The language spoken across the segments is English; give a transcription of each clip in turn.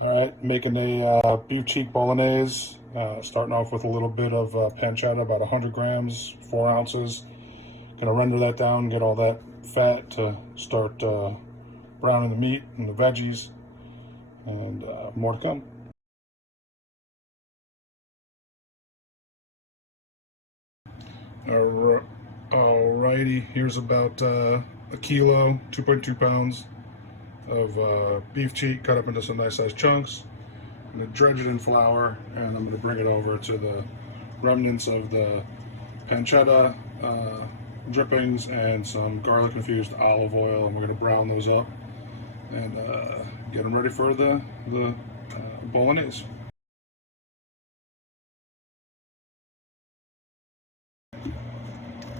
Alright, making a beef cheek bolognese. Starting off with a little bit of pancetta, about 100 grams, 4 ounces. Gonna render that down, get all that fat to start browning the meat and the veggies, and more to come. Alrighty, here's about a kilo, 2.2 pounds of beef cheek cut up into some nice sized chunks. I'm going to dredge it in flour, and I'm going to bring it over to the remnants of the pancetta drippings and some garlic infused olive oil, and we're going to brown those up and get them ready for the bolognese.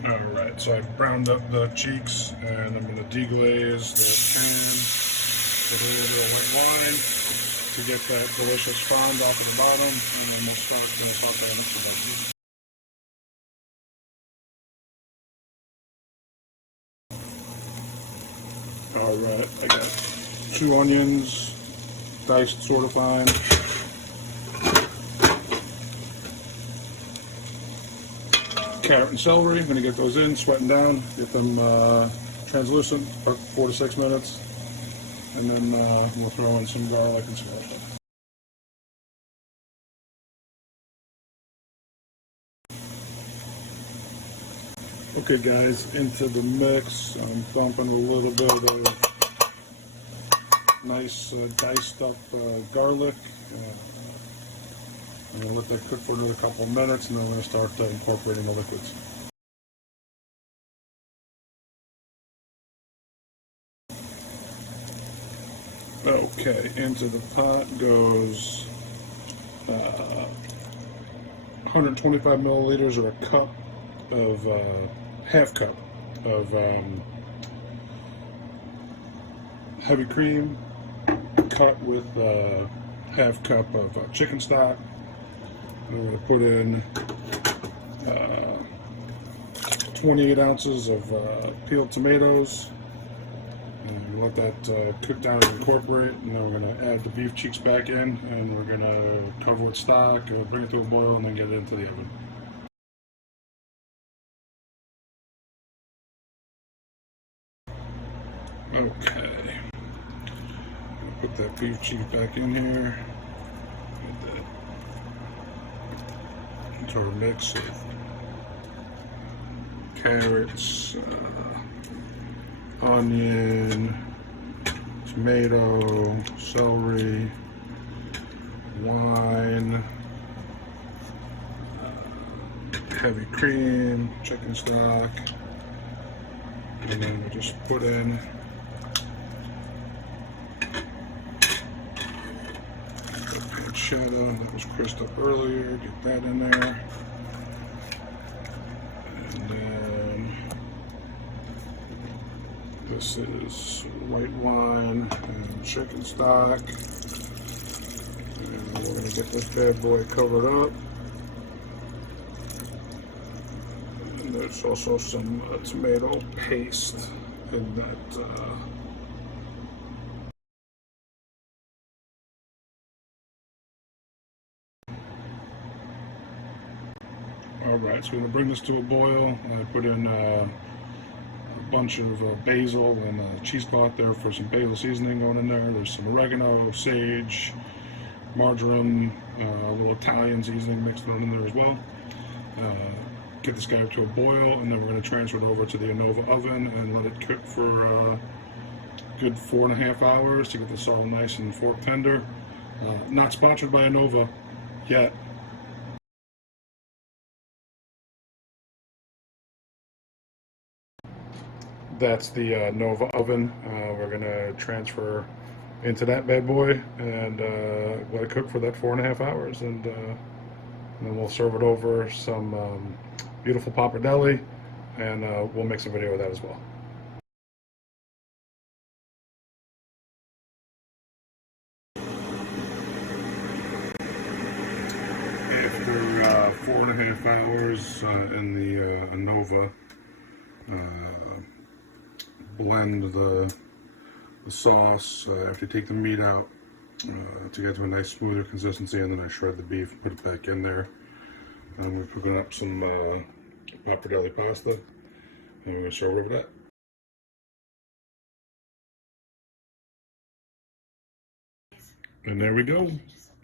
Alright, so I browned up the cheeks, and I'm going to deglaze the pan with a little bit of white wine to get that delicious fond off of the bottom, and then we'll start sauteing the veggies. Alright, I got 2 onions, diced sort of fine. Carrot and celery, I'm going to get those in, sweating down, get them translucent, about 4 to 6 minutes. And then we'll throw in some garlic and some oil. Okay guys, into the mix, I'm dumping a little bit of nice diced up garlic. I'm going to let that cook for another couple of minutes, and then we're going to start incorporating the liquids. Okay, into the pot goes 125 milliliters, or a cup of, half cup of heavy cream, cut with half cup of chicken stock. I'm going to put in 28 ounces of peeled tomatoes, and let that cook down and incorporate. And then we're going to add the beef cheeks back in, and we're going to cover with stock, bring it to a boil, and then get it into the oven. Okay, put that beef cheek back in here. Get that into our mix of carrots, onion, tomato, celery, wine, heavy cream, chicken stock, and then we just put in the pancetta that was crisped up earlier, get that in there, and then this is white wine and chicken stock, and we're going to get this bad boy covered up. And there's also some tomato paste in that. Alright, so we're going to bring this to a boil. I put in a bunch of basil and cheesecloth there for some basil seasoning going in there. There's some oregano, sage, marjoram, a little Italian seasoning mixed in there as well. Get this guy up to a boil, and then we're going to transfer it over to the Anova oven and let it cook for a good 4.5 hours to get this all nice and fork tender. Not sponsored by Anova yet. That's the Nova oven. We're going to transfer into that bad boy and let it cook for that 4.5 hours, and then we'll serve it over some beautiful pappardelle, and we'll make some video of that as well. After 4.5 hours in the Anova, blend the sauce after you take the meat out. to get to a nice smoother consistency, and then I shred the beef, put it back in there. And we're cooking up some pappardelle pasta, and we're going to serve it over that. And there we go,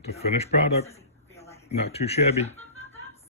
the finished product. Not too shabby.